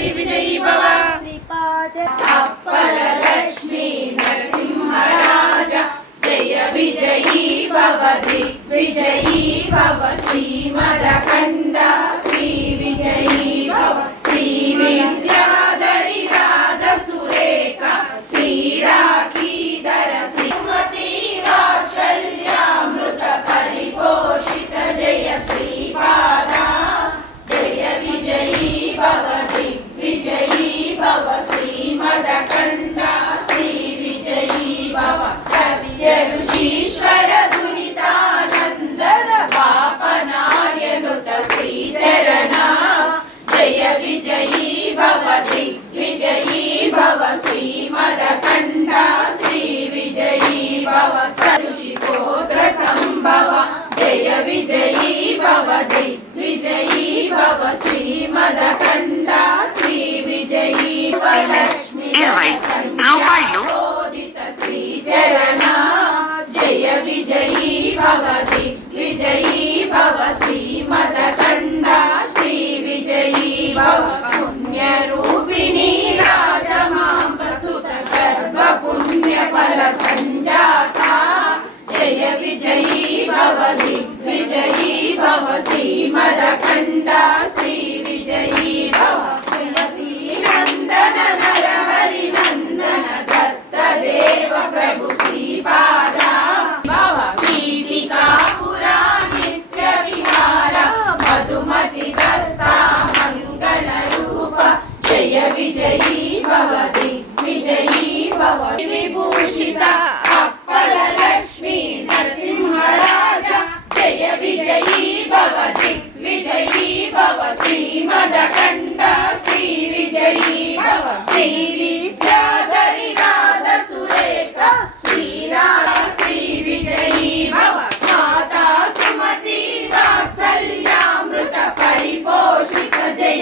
శ్రీ విజయీ భవ శ్రీపాద అప్పల లక్ష్మీ నరసింహరాజ జయ విజయీ భవ దిగ్విజయీ భవ శ్రీ విజయీ జయ విజయీ భవ దిగ్విజయీ భవ శ్రీమదఖండ శ్రీ విజయీ భవ సరుషికోత్ర సంభవ. జయ విజయీ భవ దిగ్విజయీ భవ శ్రీమదఖండ శ్రీ విజయీ లక్ష్మీ ఇరవై రూపాయలు. సంధ్యోదిత శ్రీచరణ. జయ విజయీ భవ శ్రీమదఖండ 内衣